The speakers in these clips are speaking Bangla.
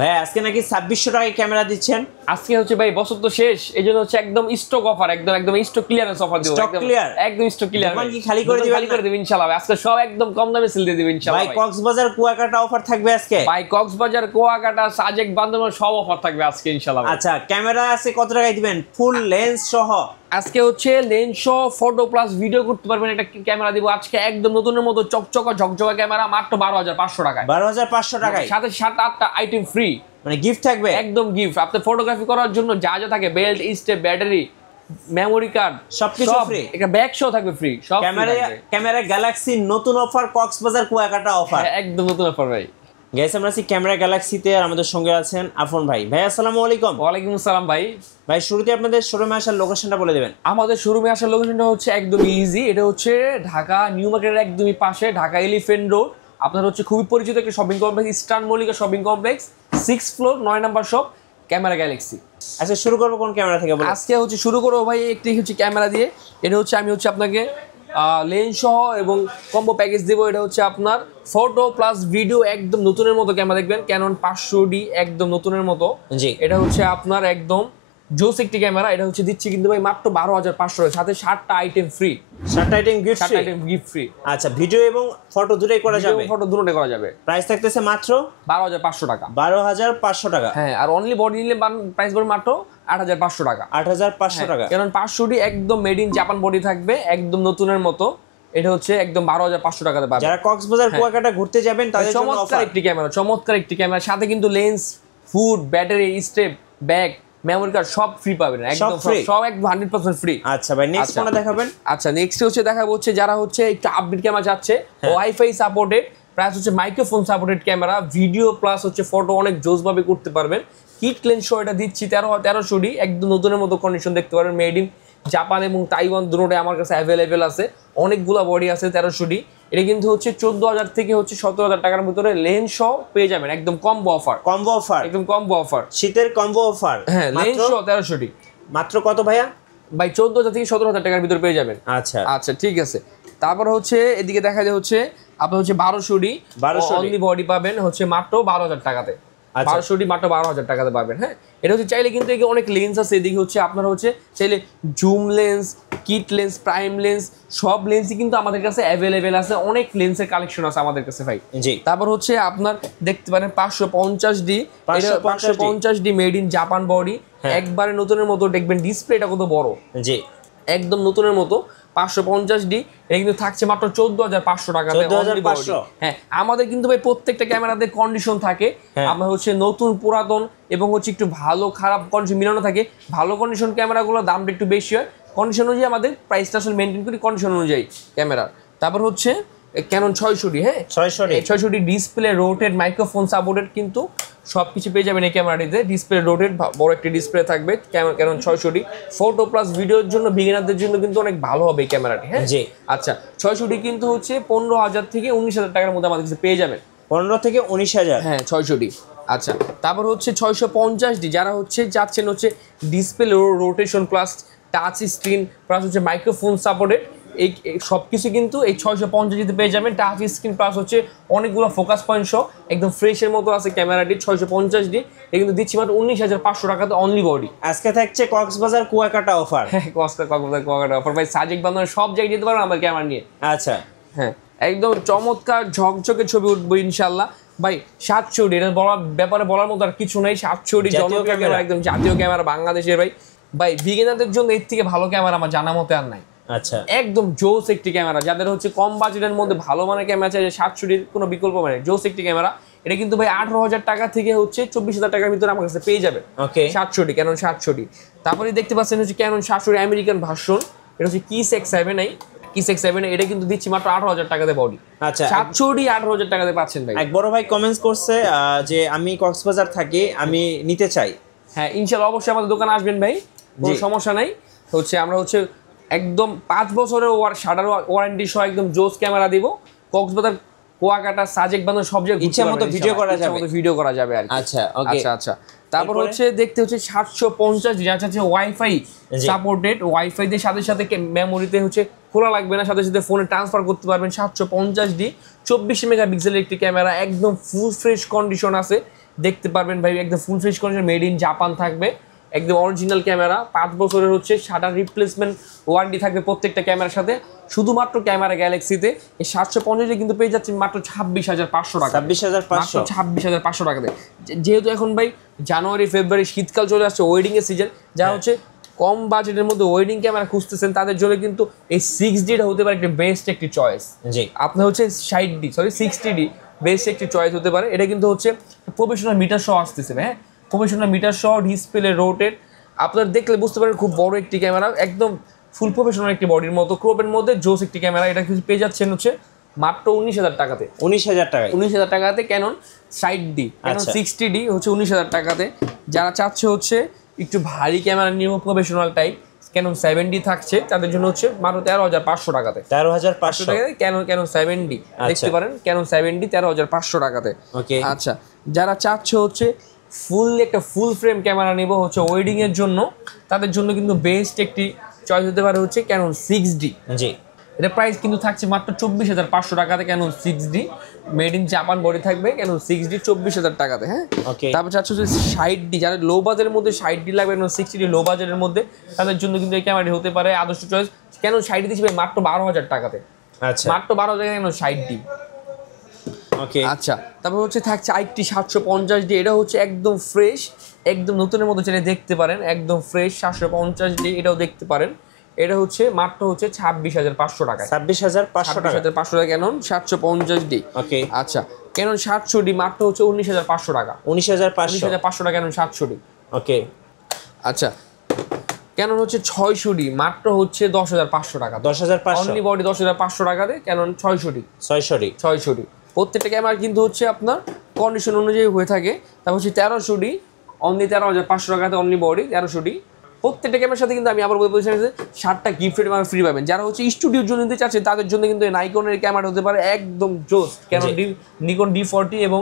ভাই আজকে নাকি 2600 টাকায় ক্যামেরা দিচ্ছেন। আজকে হচ্ছে ভাই বছর তো শেষ, এইজন্য হচ্ছে একদম স্টক অফার, একদম স্টক ক্লিয়ারেন্স অফার দিব। স্টক ক্লিয়ার, একদম স্টক ক্লিয়ার। দোকান কি খালি করে দিবেন? খালি করে দেব ইনশাআল্লাহ। আজকে সব একদম কম দামে সেল দিয়ে দেব ইনশাআল্লাহ। ভাই কক্সবাজার কুয়াকাটা অফার থাকবে আজকে। ভাই কক্সবাজার কুয়াকাটা সাজেক বান্দরবান সব অফার থাকবে আজকে ইনশাআল্লাহ। আচ্ছা ক্যামেরা আছে কত টাকায় দিবেন? ফুল লেন্স সহ আজকে হচ্ছে লেন্স সহ ফটো প্লাস ভিডিও করতে পারবেন একটা ক্যামেরা দিব আজকে একদম নতুনের মতো চকচকা ঝকঝকা ক্যামেরা মাত্র 12500 টাকায়। 12500 টাকায় সাথে 7-8টা আইটেম ফ্রি, মানে গিফট থাকবে একদম গিফট। আপনি ফটোগ্রাফি করার জন্য যা যা থাকে belt, step, battery, memory card সবকিছু ফ্রি। একটা ব্যাগ সহ থাকবে ফ্রি সব। ক্যামেরা গ্যালাক্সি নতুন অফার কক্সবাজার কুয়াকাটা অফার, একদম নতুন অফার ভাই। গাইস আমরা আছি ক্যামেরা গ্যালাক্সিতে আর আমাদের সঙ্গে আছেন আফন ভাই। ভাই আসসালামু আলাইকুম। ওয়ালাইকুম আসসালাম ভাই। ভাই শুরুতে আপনাদের শোরুমে আসার লোকেশনটা বলে দিবেন। আমাদের শোরুমে আসার লোকেশনটা হচ্ছে একদম ইজি, এটা হচ্ছে ঢাকা নিউ মার্কেটের একদমই পাশে, ঢাকা এলিফ্যান্ট রোড। আপনার হচ্ছে খুবই পরিচিত একটা shopping complex, eastern Mallika shopping complex, 6th floor 9 number shop, camera Galaxy. আচ্ছা শুরু করবো কোন ক্যামেরা থেকে বলুন? আজকে হচ্ছে শুরু করবো ভাই একটি হচ্ছে ক্যামেরা দিয়ে। এটা হচ্ছে আমি হচ্ছে আপনাকে লেন্স সহ এবং কম্বো প্যাকেজ দেবো। এটা হচ্ছে আপনার ফটো প্লাস ভিডিও একদম নতুনের মতো ক্যামেরা দেখবেন, ক্যানন 500D একদম নতুনের মতো। জি এটা হচ্ছে আপনার একদম জোস একটি ক্যামেরা। এটা হচ্ছে দিচ্ছি কিন্তু ভাই মাত্র 12500 এর সাথে 7টা আইটেম ফ্রি। 7টা আইটেম গিফট ফ্রি। 7টা আইটেম গিফট ফ্রি। আচ্ছা ভিডিও এবং ফটো দুটোই করা যাবে? ফটো দুটোই করা যাবে। প্রাইস থাকতেছে মাত্র 12500 টাকা। 12500 টাকা। হ্যাঁ, আর অনলি বডি নিলে প্রাইস পড়বে মাত্র 8500 টাকা। 8500 টাকা। কারণ 500D একদম মেড ইন জাপান বডি থাকবে একদম নতুনের মতো। এটা হচ্ছে একদম 12500 টাকাতে পাবেন। যারা কক্সবাজার কুয়াকাটা ঘুরতে যাবেন তাদের জন্য চমৎকার অফার। চমৎকার একটি ক্যামেরা, সাথে কিন্তু lens, food, battery, step, bag, memory card সব ফ্রি পাবেন একদম, সব একদম 100% ফ্রি। আচ্ছা ভাই নেক্সট কোনটা দেখাবেন? আচ্ছা নেক্সট হচ্ছে দেখাবো হচ্ছে যারা হচ্ছে একটু আপডেট ক্যামেরা চাচ্ছে, ওয়াইফাই সাপোর্টেড, প্লাস হচ্ছে microphone supported camera, video plus হচ্ছে ফটো অনেক জোস ভাবে করতে পারবেন। কিট লেন্স সহ এটা দিচ্ছি 1300D একদম নতুনের মতো কন্ডিশন দেখতে পারবেন। মেড ইন জাপান এবং তাইওয়ান দুটোটাই আমার কাছে অ্যাভেলেবেল আছে, অনেকগুলা বডি আছে 1300D। এটা কিন্তু হচ্ছে 14000 থেকে হচ্ছে 17000 টাকার ভিতরে লেন্স সহ পেয়ে যাবেন একদম কম্বো অফার। কম্বো অফার, একদম কম্বো অফার, শীতের কম্বো অফার। হ্যাঁ লেন্স সহ 1300D মাত্র কত ভাইয়া? ভাই 14000 থেকে 17000 টাকার ভিতরে পেয়ে যাবেন। আচ্ছা আচ্ছা ঠিক আছে। তারপর হচ্ছে এদিকে দেখা যায় হচ্ছে আপনার হচ্ছে 1200D অনলি বডি পাবেন হচ্ছে মাত্র 12000 টাকাতে। 1200D মাত্র 12000 টাকাতে পাবেন। হ্যাঁ, এটা হচ্ছে চাইলে কিন্তু এদিকে অনেক লেন্স আছে। এদিকে হচ্ছে আপনারা হচ্ছে চাইলে zoom lens, kit lens, prime lens সব লেন্সই কিন্তু আমাদের কাছে অ্যাভেলেবেল আছে, অনেক লেন্সের কালেকশন আছে আমাদের কাছে ভাই। জি তারপর হচ্ছে আপনার দেখতে পারেন 550D, 550D made in Japan body, একবারে নতুনের মতো দেখবেন। ডিসপ্লেটা কত বড়, জি একদম নতুনের মতো। 550D এটা কিন্তু থাকছে মাত্র 14500 টাকাতে। হ্যাঁ, আমাদের কিন্তু ভাই প্রত্যেকটা ক্যামেরাতে কন্ডিশন থাকে। আমরা হচ্ছে নতুন, পুরাতন এবং হচ্ছে একটু ভালো খারাপ কন্ডিশন মিলানো থাকে। ভালো কন্ডিশন ক্যামেরাগুলোর দামটা একটু বেশি হয়, কন্ডিশন অনুযায়ী আমাদের প্রাইসটা আসলে মেনটেন করি কন্ডিশন অনুযায়ী ক্যামেরা। তারপর হচ্ছে ক্যানন 600D, হ্যাঁ 600D display, rotate, microphone supported, কিন্তু সবকিছু পেয়ে যাবেন এই ক্যামেরাটিতে। ডিসপ্লে রোটেট, বড় একটি ডিসপ্লে থাকবে। ক্যানন 600D ফটো প্লাস ভিডিওর জন্য বিগিনারদের জন্য কিন্তু অনেক ভালো হবে এই ক্যামেরাটি। হ্যাঁ জি আচ্ছা 600D কিন্তু হচ্ছে 15000 থেকে 19000 টাকার মধ্যে আমাদের কাছে পেয়ে যাবেন। 15 থেকে 19000, হ্যাঁ 600D। আচ্ছা তারপর হচ্ছে 650D যারা হচ্ছে যাচ্ছেন হচ্ছে display rotation plus touch screen plus হচ্ছে মাইক্রোফোন সাপোর্টেড, এই সব কিছু কিন্তু এই 650 পেয়ে যাবেন। টাচ স্ক্রিন প্লাস হচ্ছে অনেকগুলো ফোকাস পয়েন্ট সহ একদম ফ্রেশের মতো আছে ক্যামেরাটি। 650D এটা কিন্তু দিচ্ছি মাত্র 19500 টাকাতে অনলি বডি। আজকে থাকছে কক্সবাজার কুয়াকাটা অফার। হ্যাঁ কক্সবাজার কুয়াকাটা অফার ভাই, সাজেক বান্দরবান সব জায়গায় যেতে পারবেন আমার ক্যামেরা নিয়ে। আচ্ছা হ্যাঁ একদম চমৎকার ঝকঝকে ছবি উঠবো ইনশাল্লাহ ভাই। 700D এটা ব্যাপারে বলার মতো আর কিছু নাই। 700D জনপ্রিয় ক্যামেরা, একদম জাতীয় ক্যামেরা বাংলাদেশের ভাই। ভাই বিগিনারদের জন্য এর থেকে ভালো ক্যামেরা আমার জানা মতে আর নাই। আচ্ছা একদম জোস একটি ক্যামেরা, যাদের হচ্ছে কম বাজেটের মধ্যে ভালো মানের ক্যামেরা চাই, 700Dর কোনো বিকল্প মানে জোস একটি ক্যামেরা। এটা কিন্তু ভাই 18000 টাকা থেকে হচ্ছে 24000 টাকার ভিতরে আমার কাছে পেয়ে যাবেন। ওকে 700D, ক্যানন 700D। তারপরে দেখতে পাচ্ছেন হচ্ছে ক্যানন 700D আমেরিকান ভার্সন, এটা হচ্ছে কিস X7i, কিস X7i এটা কিন্তু দিচ্ছি মাত্র 18000 টাকাতে বডি। আচ্ছা 700D 18000 টাকাতে পাচ্ছেন ভাই। এক বড় ভাই কমেন্টস করছে যে আমি কক্সবাজার থাকি, আমি নিতে চাই। হ্যাঁ ইনশাআল্লাহ অবশ্যই আমাদের দোকানে আসবেন ভাই, কোনো সমস্যা নাই। হচ্ছে আমরা হচ্ছে একদম 5 বছরের শাটার ওয়ারেন্টি সহ একদম জোস ক্যামেরা দিব। কক্সবাজার কুয়াকাটা সাজেক বান্দরবান সব জায়গায় ইচ্ছা মতো ভিডিও করা যাবে আর আচ্ছা ওকে আচ্ছা। তারপর হচ্ছে দেখতে হচ্ছে 750 যেটা হচ্ছে ওয়াইফাই সাপোর্টেড, ওয়াইফাই দিয়ে সাথে সাথে মেমোরিতে হচ্ছে খোলা লাগবে না, সাথে সাথে ফোনে ট্রান্সফার করতে পারবেন। 750D 24 মেগাপিক্সেলের একটি ক্যামেরা, একদম ফুল ফ্রেশ কন্ডিশন আছে। দেখতে পারবেন ভাই, একদম full fresh condition, made in Japan থাকবে, একদম অরিজিনাল ক্যামেরা, 5 বছরের হচ্ছে শাটার রিপ্লেসমেন্ট ওয়ারেন্টি থাকবে প্রত্যেকটা ক্যামেরার সাথে। শুধুমাত্র ক্যামেরা গ্যালাক্সিতে এই 750 কিন্তু পেয়ে যাচ্ছেন মাত্র 26,500 টাকা। 26,500, 26,500 টাকাতে। যেহেতু এখন ভাই জানুয়ারি ফেব্রুয়ারি শীতকাল চলে আসছে, ওয়েডিং এর সিজন, যারা হচ্ছে কম বাজেটের মধ্যে ওয়েডিং ক্যামেরা খুঁজতেছেন তাদের জন্য কিন্তু এই 6Dটা হতে পারে একটা বেস্ট একটি চয়েস। জি, আপনার হচ্ছে 60D বেস্ট একটি চয়েস হতে পারে। এটা কিন্তু হচ্ছে প্রফেশনাল মিটার সহ আসতেছে, হ্যাঁ, প্রফেশনাল মিটার সহ, ডিসপ্লে রোটেট, আপনার দেখলে বুঝতে পারেন খুব বড় একটি ক্যামেরা, একদম ফুল প্রফেশনাল একটি বডির মতো, ক্রোপের মধ্যে জোস একটি ক্যামেরা। এটা কিন্তু পেয়ে যাচ্ছেন হচ্ছে মাত্র 19,000 টাকাতে। 19,000 টাকায়, 19,000 টাকাতে ক্যানন 60D, ক্যানন 60D হচ্ছে 19,000 টাকাতে। যারা চাচ্ছে হচ্ছে একটু ভারী ক্যামেরা নিয়ে প্রফেশনাল টাইপ, ক্যানন 7D থাকছে তাদের জন্য হচ্ছে মাত্র 13,500 টাকাতে। 13,500 টাকাতে ক্যানন 7D দেখতে পারেন, ক্যানন 7D 13,500 টাকাতে। ওকে, আচ্ছা, যারা চাচ্ছে হচ্ছে একটা ফুল ফ্রেম ক্যামেরা নিব হচ্ছে ওয়েডিং এর জন্য, তাদের জন্য কিন্তু বেস্ট একটি চয়েস হতে পারে হচ্ছে ক্যানন 6D। জি, এটা প্রাইস কিন্তু থাকছে মাত্র 24,500 টাকাতে, Canon 6D, made in Japan body থাকবে, ক্যানন 6D 24,000 টাকাতে। হ্যাঁ, ওকে, তারপর চাচ্ছে হচ্ছে 60D, যারা লো বাজেটের মধ্যে 60D লাগবে, ক্যানন 60D লো বাজেটের মধ্যে, তাদের জন্য কিন্তু এই ক্যামেরাটি হতে পারে আদর্শ চয়েস। ক্যানন 60D দিচ্ছে মাত্র 12,000 টাকাতে, আচ্ছা, মাত্র 12,000 ক্যানন 60D। ওকে, আচ্ছা, তারপর হচ্ছে থাকছে আইটি 750D, এটা হচ্ছে একদম ফ্রেশ, একদম নতুনের মতো, যেটা দেখতে পারেন একদম ফ্রেশ 750D, এটাও দেখতে পারেন। এটা হচ্ছে মাত্র হচ্ছে 26,500 টাকা, 26,500 টাকা, 26,500 টাকা ক্যানন 750D। ওকে, আচ্ছা, ক্যানন 700D মাত্র হচ্ছে 19,500 টাকা, 19,500, 19,500 টাকা ক্যানন 700D। ওকে, আচ্ছা, ক্যানন হচ্ছে 600D মাত্র হচ্ছে 10,500 টাকা, 10,500, অনলি বডি 10,500 টাকাতে ক্যানন 600D। 600D প্রত্যেকটা ক্যামেরা কিন্তু হচ্ছে আপনার কন্ডিশন অনুযায়ী হয়ে থাকে। তারপর হচ্ছে 1300D অনলি 13,500 টাকাতে, অনলি বডি 1300D। প্রত্যেকটা ক্যামেরার সাথে কিন্তু আমি আবার বলতে চাই যে 7টা গিফট ফ্রি পাবেন। যারা হচ্ছে স্টুডিওর জন্য নিতে চাচ্ছে তাদের জন্য কিন্তু নাইকনের ক্যামেরা হতে পারে একদম জোস, ক্যানন নিকন D40 এবং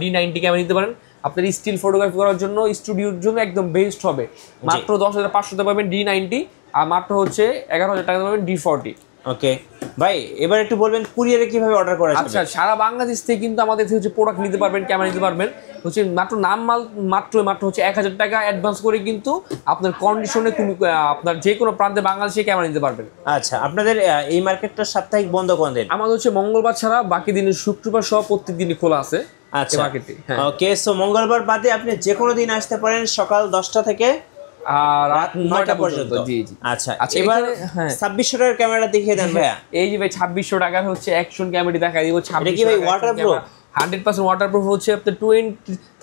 D90 ক্যামেরা নিতে পারেন। আপনার স্টিল ফটোগ্রাফি করার জন্য স্টুডিওর জন্য একদম বেস্ট হবে। মাত্র 10,500 টাকা পাবেন D90, আর মাত্র হচ্ছে 11,000 টাকা পাবেন D40। ওকে ভাই, এবার একটু বলবেন কুরিয়ারে কিভাবে অর্ডার করা যাবে? আচ্ছা, সারা বাংলাদেশ থেকে কিন্তু আমাদের থেকে হচ্ছে প্রোডাক্ট নিতে পারবেন, ক্যামেরা নিতে পারবেন হচ্ছে মাত্র মাত্র হচ্ছে 1,000 টাকা অ্যাডভান্স করে কিন্তু আপনার কন্ডিশনে আপনার যে কোনো প্রান্তে বাংলাদেশে ক্যামেরা নিতে পারবেন। আচ্ছা, আপনাদের এই মার্কেটটা সাপ্তাহিক বন্ধ কোন দিন? আমাদের হচ্ছে মঙ্গলবার ছাড়া বাকি দিনে শুক্রবার সহ প্রত্যেক দিনই খোলা আছে। আচ্ছা, মার্কেটে। ওকে, সো মঙ্গলবার বাদে আপনি যে কোনো দিন আসতে পারেন সকাল 10টা থেকে আর রাত 9টা পর্যন্ত। জি জি। আচ্ছা, আচ্ছা, এবার হ্যাঁ 2600 টাকার ক্যামেরাটা দেখিয়ে দেন ভাইয়া। এই যে ভাই 2600 টাকার হচ্ছে অ্যাকশন ক্যামেরা দেখাই দিব। 2600 কি ভাই ওয়াটারপ্রুফ? 100% ওয়াটারপ্রুফ হচ্ছে আপনার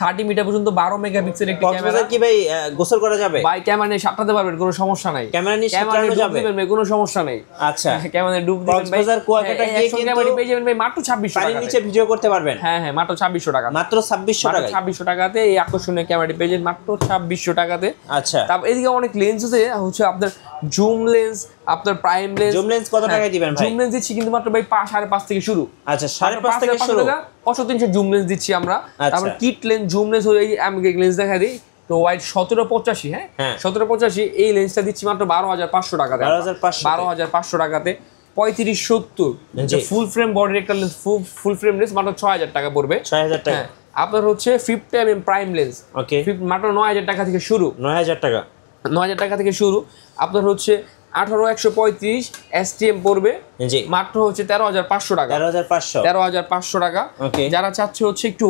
30 মিটার পর্যন্ত 12 মেগাপিক্সেলের একটি ক্যামেরা। কি ভাই গোসল করা যাবে? ভাই ক্যামেরা নিয়ে সাঁতরাতে পারবেন, কোনো সমস্যা নাই। ক্যামেরা নিয়ে সাঁতরানো যাবে, কোনো সমস্যা নেই। আচ্ছা, ক্যামেরা ডুব দিবেন ভাই, কক্সবাজার কুয়াকাটা গিয়ে কিন্তু ক্যামেরা পেয়ে যাবেন ভাই মাত্র 2600 টাকা, পানির নিচে ভিডিও করতে পারবেন। হ্যাঁ হ্যাঁ, মাত্র 2600 টাকা, মাত্র 2600 টাকা, 2600 টাকাতে এই আকর্ষণীয় ক্যামেরাটি পেয়ে যাবেন মাত্র 2600 টাকাতে। আচ্ছা, তারপর এদিকে অনেক লেন্স আছে হচ্ছে আপনার জুম লেন্স, আপনার প্রাইম লেন্স। জুম লেন্স কত টাকায় দিবেন ভাই? জুম লেন্স দিচ্ছি কিন্তু মাত্র ভাই 5.5 থেকে শুরু। আচ্ছা, 5.5 থেকে শুরু, 500-300 জুম লেন্স দিচ্ছি আমরা। তারপর কিট লেন্স, জুম লেন্স হয়ে আমি লেন্স দেখা দিই তো ওয়াইড 1785, হ্যাঁ 1785, এই লেন্সটা দিচ্ছি মাত্র 12,500 টাকাতে, 12,500 টাকাতে। 35-70 ফুল ফ্রেম বডির একটা লেন্স, ফুল ফ্রেম লেন্স মাত্র 6,000 টাকা পড়বে, 6,000 টাকা। আপনার হচ্ছে 50 mm প্রাইম লেন্স, ওকে, মাত্র 9,000 টাকা থেকে শুরু, 9,000 টাকা, 9,000 টাকা থেকে শুরু। আপনার হচ্ছে 18-135 STM পড়বে, জি, মাত্র হচ্ছে 13,500 টাকা, 13,500 টাকা। যারা চাচ্ছে হচ্ছে একটু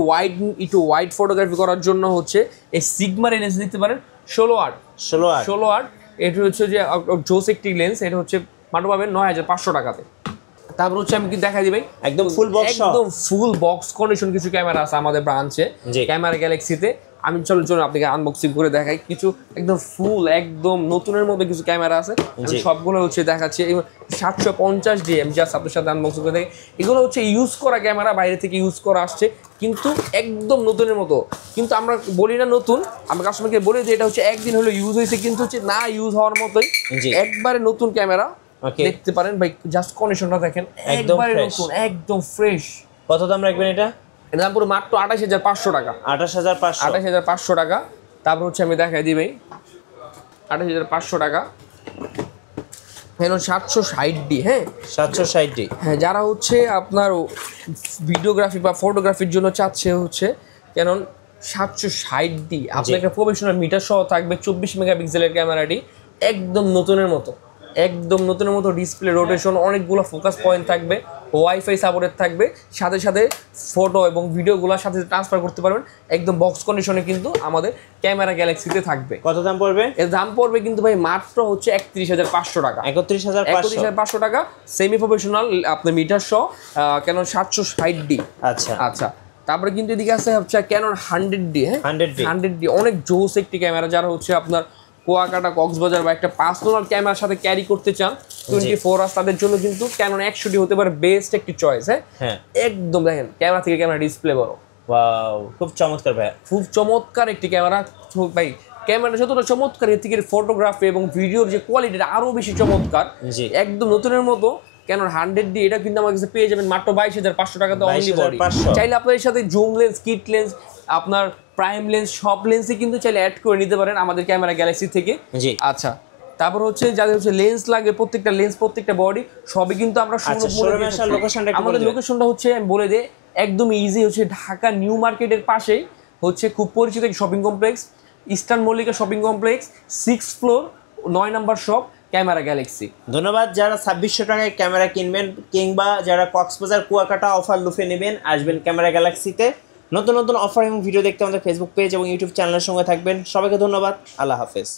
ওয়াইড ফটোগ্রাফি করার জন্য হচ্ছে এই সিগমার লেন্স নিতে পারেন 16-8। এটা হচ্ছে যে জোস একটি লেন্স, এটা হচ্ছে মাত্র পাবেন 9,500 টাকাতে। তারপর হচ্ছে আমি কি দেখাই দিই ভাই, একদম ফুল বক্স কন্ডিশন কিছু ক্যামেরা আছে আমাদের ব্রাঞ্চে ক্যামেরা গ্যালাক্সিতে। আমি চলো আপনাকে আনবক্সিং করে দেখাই। কিছু একদম ফুল একদম নতুনের মধ্যে কিছু ক্যামেরা আছে, আমি সবগুলো হচ্ছে দেখাচ্ছি। 750D আমি জাস্ট আপনার সাথে আনবক্সিং করে দেখি। এগুলো হচ্ছে ইউজ করা ক্যামেরা, বাইরে থেকে ইউজ করা আসছে কিন্তু একদম নতুনের মতো। কিন্তু আমরা বলি না নতুন, আমরা কাস্টমারকে বলি যে এটা হচ্ছে একদিন হলো ইউজ হয়েছে, কিন্তু হচ্ছে না ইউজ হওয়ার মতোই, একবারে নতুন ক্যামেরা। দেখতে পারেন ভাই, জাস্ট কন্ডিশনটা দেখেন, একবারে নতুন, একদম ফ্রেশ। কত দাম রাখবেন এটা? এর দাম পুরো মাত্র 28,500 টাকা, 28,500 টাকা। তারপর হচ্ছে আমি দেখাই দিই ভাই 28,500 টাকা। হ্যাঁ 760D, হ্যাঁ 760D, হ্যাঁ। যারা হচ্ছে আপনার ভিডিওগ্রাফি বা ফটোগ্রাফির জন্য চাচ্ছে হচ্ছে ক্যানন 760D আপনার একটা প্রফেশনাল মিটার সহ থাকবে, 24 মেগাপিক্সেলের ক্যামেরাটি, একদম নতুনের মতো, একদম নতুনের মতো ডিসপ্লে, রোটেশন, অনেকগুলো ফোকাস পয়েন্ট থাকবে, ওয়াইফাই সাপোর্টেড থাকবে, সাথে সাথে ফটো এবং ভিডিওগুলোর সাথে ট্রান্সফার করতে পারবেন, একদম বক্স কন্ডিশনে কিন্তু আমাদের ক্যামেরা গ্যালাক্সিতে থাকবে। কত দাম পড়বে? এর দাম পড়বে কিন্তু ভাই মাত্র হচ্ছে 31,500 টাকা। 31,500 টাকা, সেমি প্রফেশনাল আপনার মিটার সহ, ক্যানন 760D। আচ্ছা আচ্ছা, তারপরে কিন্তু এদিকে আছে হচ্ছে ক্যানন 100D। হ্যাঁ, 100D অনেক জোস একটি ক্যামেরা, যারা হচ্ছে আপনার কুয়াকাটা, কক্সবাজার বা একটা পার্সোনাল ক্যামেরার সাথে ক্যারি করতে চান 24 আওয়ার্স, তাদের জন্য কিন্তু ক্যানন 100D হতে পারে বেস্ট একটি চয়েস। হ্যাঁ, একদম দেখেন ক্যামেরা থেকে ক্যামেরা ডিসপ্লে বড়, ওয়াও খুব চমৎকার ভাই, খুব চমৎকার একটি ক্যামেরা ভাই। ক্যামেরা যতটা চমৎকার, এর থেকে ফটোগ্রাফি এবং ভিডিওর যে কোয়ালিটিটা আরো বেশি চমৎকার, একদম নতুনের মতো। ক্যানন 100D এটা কিন্তু আমার কাছে পেয়ে যাবেন মাত্র 22,500 টাকাতে অনলি বডি। চাইলে আপনার এর সাথে জুম লেন্স, কিট লেন্স, আপনার প্রাইম লেন্স, সব লেন্সই কিন্তু চাইলে অ্যাড করে নিতে পারেন আমাদের ক্যামেরা গ্যালাক্সি থেকে। আচ্ছা, তারপর হচ্ছে যাদের হচ্ছে লেন্স লাগে, প্রত্যেকটা লেন্স, প্রত্যেকটা বডি সবই কিন্তু আমরা আমাদের লোকেশনটা হচ্ছে আমি বলে দিই, একদম ইজি, হচ্ছে ঢাকা নিউ মার্কেটের পাশেই হচ্ছে খুব পরিচিত shopping complex, eastern Mallika shopping complex, 6th floor, 9 নম্বর শপ, ক্যামেরা গ্যালাক্সি। ধন্যবাদ। যারা 2600 টাকায় ক্যামেরা কিনবেন কিংবা যারা কক্সবাজার কুয়াকাটা অফার লুফে নেবেন, আসবেন ক্যামেরা গ্যালাক্সিতে। নতুন নতুন অফার এবং ভিডিও দেখতে আমাদের ফেসবুক পেজ এবং ইউটিউব চ্যানেলের সঙ্গে থাকবেন। সবাইকে ধন্যবাদ। আল্লাহ হাফেজ।